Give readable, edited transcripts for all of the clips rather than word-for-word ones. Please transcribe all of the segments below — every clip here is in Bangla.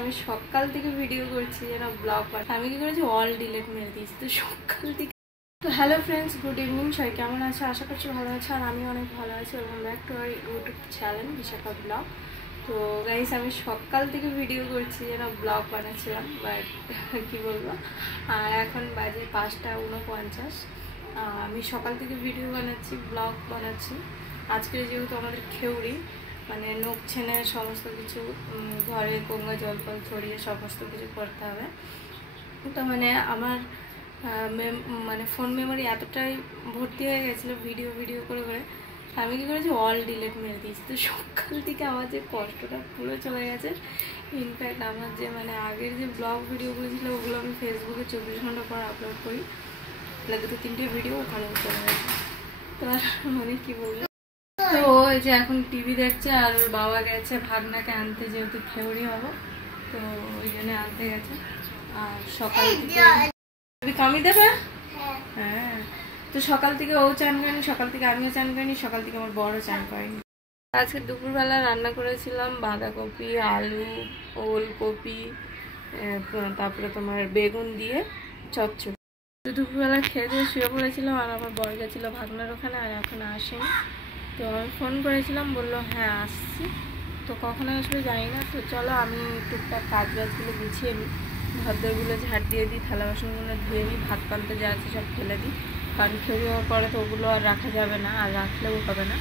আমি সকাল থেকে ভিডিও করছি যেন ব্লগ পাঠ আমি কি করেছি অল ডিলিট মেরে দিয়েছি তো সকাল থেকে। তো হ্যালো ফ্রেন্ডস, গুড ইভিনিং। সবাই কেমন আছে? আশা করছি ভালো আছে আর আমি অনেক ভালো আছি। Welcome back to our YouTube channel Bishakha vlog. তো গাইস আমি সকাল থেকে ভিডিও করছি যেন ব্লগ বানাচ্ছিলাম, বাট কি বলবো, আর এখন বাজে 5:49। আমি সকাল থেকে ভিডিও বানাচ্ছি, ব্লগ বানাচ্ছি। আজকে যেহেতু আমাদের খেউড়ি মানে নখ ছেনে সমস্ত কিছু ঘরে গঙ্গা জল ফল ছড়িয়ে সমস্ত কিছু করতে হবে, তো মানে আমার মানে ফোন মেমোরি এতটাই ভর্তি হয়ে গেছিলো ভিডিও করে করে আমি কি করেছি অল ডিলিট মেরে দিয়েছি। তো সকাল থেকে আমার যে কষ্টটা পুরো চলে গেছে। ইনফ্যাক্ট আমার যে মানে আগের যে ব্লগ ভিডিওগুলো ছিল ওগুলো আমি ফেসবুকে 24 ঘন্টা পর আপলোড করি, লাগে 2-3টে ভিডিও ওখানেও চলে গেছে। তো মানে কি বলবো, তো ওই যে এখন টিভি দেখছে আর ওর বাবা গেছে ভাগনাকে আনতে, যেহেতু খেউড়ি হবো তো ওই জন্য আনতে গেছে। আর সকাল থেকে কামি দেবে, হ্যাঁ। তো সকাল থেকে ও চান করেনি, সকাল থেকে আমিও চান করিনি, সকাল থেকে আমার বড় চান করেনি। আজকে দুপুরবেলা রান্না করেছিলাম বাঁধাকপি, আলু, ওলকপি, তারপরে তোমার বেগুন দিয়ে চচ্চড়ি। দুপুরবেলা খেয়ে দিয়ে শুয়ে পড়েছিলাম আর আমার বর গেছিলো ভাগনার ওখানে আর এখন আসেনি। তো আমি ফোন করেছিলাম, বললো হ্যাঁ আসছি। তো কখন আসবে জানি না। তো চলো আমি টুকটাক কাজ বাজগুলো গুছিয়ে নিই, ঘরদরগুলো ঝাড় দিয়ে দিই, থালা বাসনগুলো ধুয়ে নিই, ভাত পান্তা যা আছে সব ফেলে দিই, কারণ খেয়ে যাওয়ার পরে তো ওগুলো আর রাখা যাবে না, আর রাখলেও হবে না।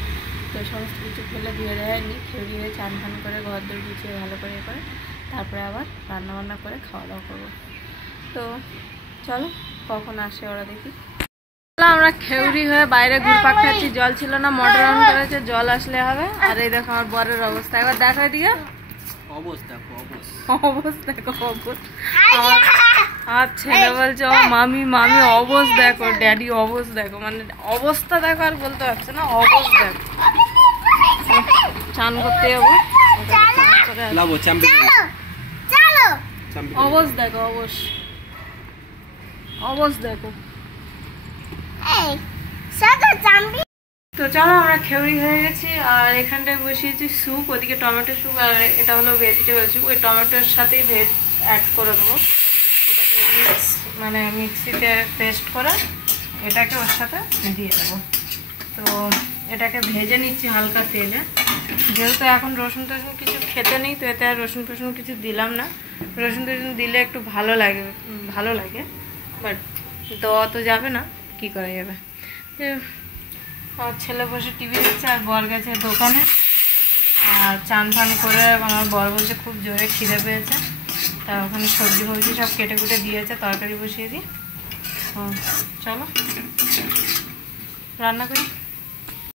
তো সমস্ত কিছু ফেলে ধুয়ে দেয় নিই, খেয়ে দিয়ে চান ফান করে ঘরদর গুছিয়ে ভালো করে করে তারপরে আবার রান্নাবান্না করে খাওয়া দাওয়া করবো। তো চলো কখন আসে ওরা দেখি। আমরা খেউড়ি হয়ে বাইরে ঘুরপাক খাচ্ছি, জল ছিল না, মোটর অন করেছে, জল আসলে হবে। আর এই দেখো আমার বরের অবস্থা, এবার দেখো এদিকে অবস্থা দেখো আর ছেলে বলছে ও মামি অবস্থা দেখো, ড্যাডি অবস্থা দেখো, মানে অবস্থা দেখো আর বলতে পারছে না, অবস্থা দেখো। চান করতে যাবো, অবস্থা দেখো, অবস্থা দেখো। তো চলো আমরা খেউড়ি হয়ে গেছি আর এখানটায় বসিয়েছি স্যুপ, ওদিকে টমেটো স্যুপ আর এটা হলো ভেজিটেবল স্যুপ। ওই টমেটোর সাথেই ভেজ অ্যাড করে দেবো, ওটাকে মানে মিক্সিতে পেস্ট করে এটাকে ওর সাথে দিয়ে দেবো। তো এটাকে ভেজে নিচ্ছি হালকা তেলে, যেহেতু এখন রসুন টসুন কিছু খেতে নেই তো এতে আর রসুন টসুন কিছু দিলাম না। রসুন টসুন দিলে একটু ভালো লাগে, বাট দেওয়া তো যাবে না, কি করা যাবে। আমার ছেলে বসে টিভি দেখছে আর বর গেছে দোকানে, আর চান ফান করে আমার বর বলছে খুব জোরে খিদে পেয়েছে, তা ওখানে সবজি ফবজি সব কেটে কুটে দিয়েছে, তরকারি বসিয়ে দিই। চলো রান্না করি।